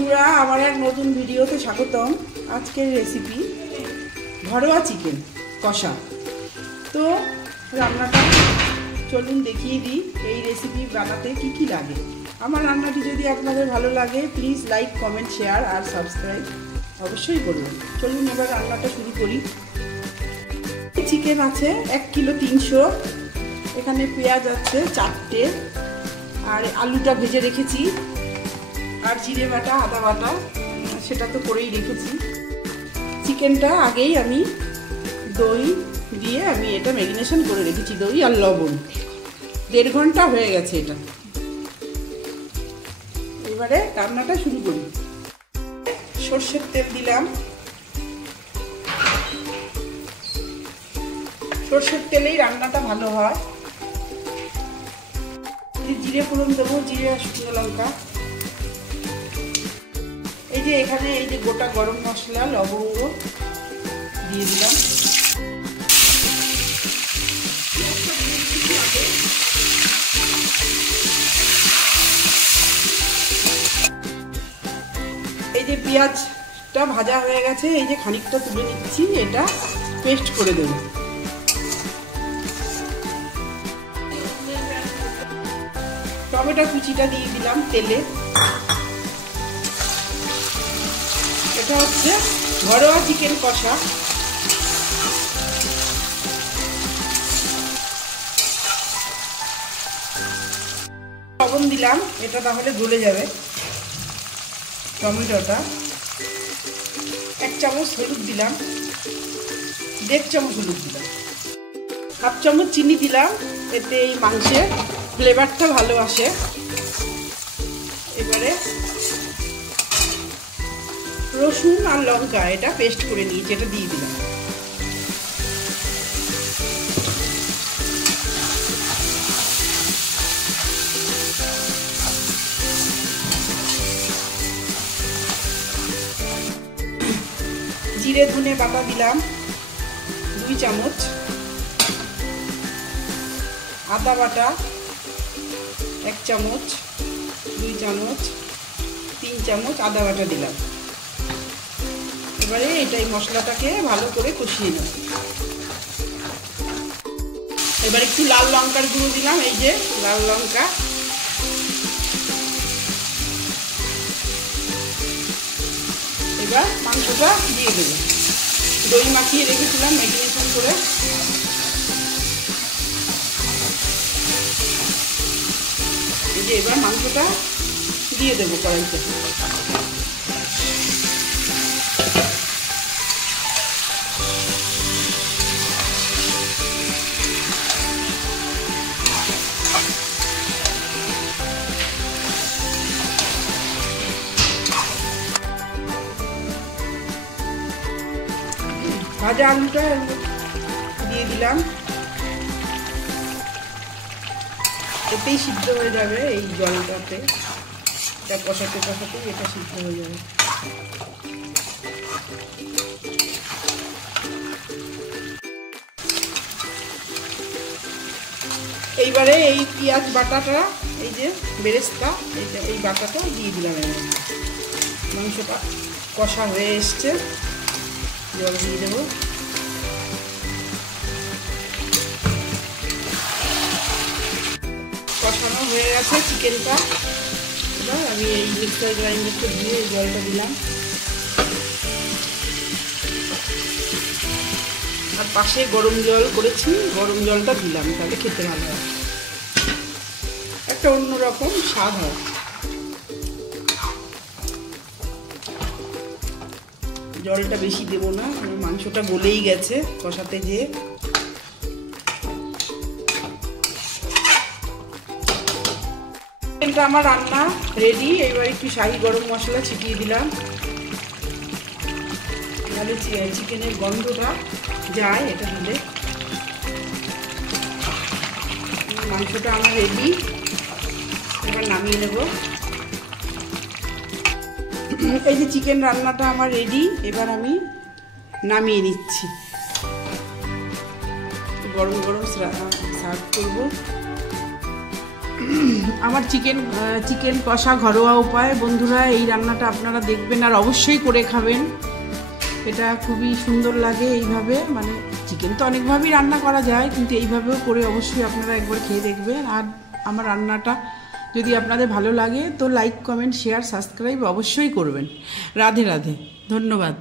বন্ধুরা, আমার এক নতুন ভিডিওতে স্বাগতম। আজকের রেসিপি ঘরোয়া চিকেন কষা। তো রান্নাটা চলুন দেখিয়ে দিই এই রেসিপি বানাতে কি কি লাগে। আমার রান্নাটি যদি আপনাদের ভালো লাগে প্লিজ লাইক, কমেন্ট, শেয়ার আর সাবস্ক্রাইব অবশ্যই করবেন। চলুন এবার রান্নাটা শুরু করি। চিকেন আছে 1 কিলো 300, এখানে পেঁয়াজ আছে 4টে, আর আলুটা ভেজে রেখেছি, আর জিরে বাটা, আদা বাটা সেটা তো করেই রেখেছি। চিকেনটা আগেই আমি দই দিয়ে আমি এটা ম্যারিনেশন করে রেখেছি, দই আর লবণ। 1.5 ঘন্টা হয়ে গেছে এটা। এবারে রান্নাটা শুরু করি। সর্ষের তেল দিলাম, সর্ষের তেলেই রান্নাটা ভালো হয়। জিরে ফোড়ন দেবো, জিরে আর শুকনো লঙ্কা। এই যে এখানে এই যে গোটা গরম মশলা, লবঙ্গ দিয়ে দিলাম। এই যে পেঁয়াজটা ভাজা হয়ে গেছে, এই যে খানিকটা তুলে নিচ্ছি, এটা পেস্ট করে দেব। টমেটো কুচিটা দিয়ে দিলাম তেলে। এটা হচ্ছে ঘরোয়া চিকেন কষা। লবণ দিলাম, এটা তাহলে গলে যাবে টমেটোটা। 1 চামচ হলুদ দিলাম, 1.5 চামচ হলুদ দিলাম, 1/2 চামচ চিনি দিলাম, এতে এই মাংসের ফ্লেভারটা ভালো আসে। এবারে রসুন আর লঙ্কা এটা পেস্ট করে নিয়েছি, এটা দিয়ে দিলাম। জিরে ধনে বাটা দিলাম 2 চামচ, আদা বাটা 1 চামচ, 2 চামচ, 3 চামচ আদা বাটা দিলাম। এবারে এটাই মশলাটাকে ভালো করে কষিয়ে নেব। এবার একটু লাল লঙ্কার গুঁড়ো দিলাম, এই যে লাল লঙ্কা। এবার মাংসটা দিয়ে দেবো। দই মাখিয়ে রেখেছিলাম ম্যারিনেশন করে। এই যে এবার মাংসটা দিয়ে দেবো কড়াইতে। ভাজা আলুটা দিয়ে দিলাম, এতেই সিদ্ধ হয়ে যাবে। এই জলটাতে এটা কষাতে কষাতে এটা সিদ্ধ হয়ে যাবে। এইবারে এই পেঁয়াজ বাটাটা, এই যে বেরেস্তা, এই বাটাটা দিয়ে দিলাম। মাংসটা কষা হয়ে এসছে, জল দিয়ে দেবো। কষানো হয়ে গেছে চিকেনটা। এবার আমি এই মিক্সার গ্রাইন্ডারটা দিয়ে এই জলটা দিলাম, আর পাশে গরম জল করেছি, গরম জলটা দিলাম, তাহলে খেতে ভালো হয়, একটা অন্যরকম স্বাদ হয়। জলটা বেশি দেবো না, মাংসটা গলেই গেছে কষাতে যেয়ে। চিকেনটা আমার রান্না রেডি। এবার একটু শাহি গরম মশলা ছিটিয়ে দিলাম, তাহলে চিকেনের গন্ধটা যায় এটা দিলে। মাংসটা আমার রেডি, এবার নামিয়ে নেব। এই যে চিকেন রান্নাটা আমার রেডি, এবার আমি নামিয়ে নিচ্ছি। গরম গরম সার্ভ করবো। আমার চিকেন কষা ঘরোয়া উপায়। বন্ধুরা, এই রান্নাটা আপনারা দেখবেন আর অবশ্যই করে খাবেন। এটা খুবই সুন্দর লাগে এইভাবে। মানে চিকেন তো অনেকভাবেই রান্না করা যায়, কিন্তু এইভাবেও করে অবশ্যই আপনারা একবার খেয়ে দেখবেন। আর আমার রান্নাটা যদি আপনাদের ভালো লাগে তো লাইক, কমেন্ট, শেয়ার, সাবস্ক্রাইব অবশ্যই করবেন। রাধে রাধে, ধন্যবাদ।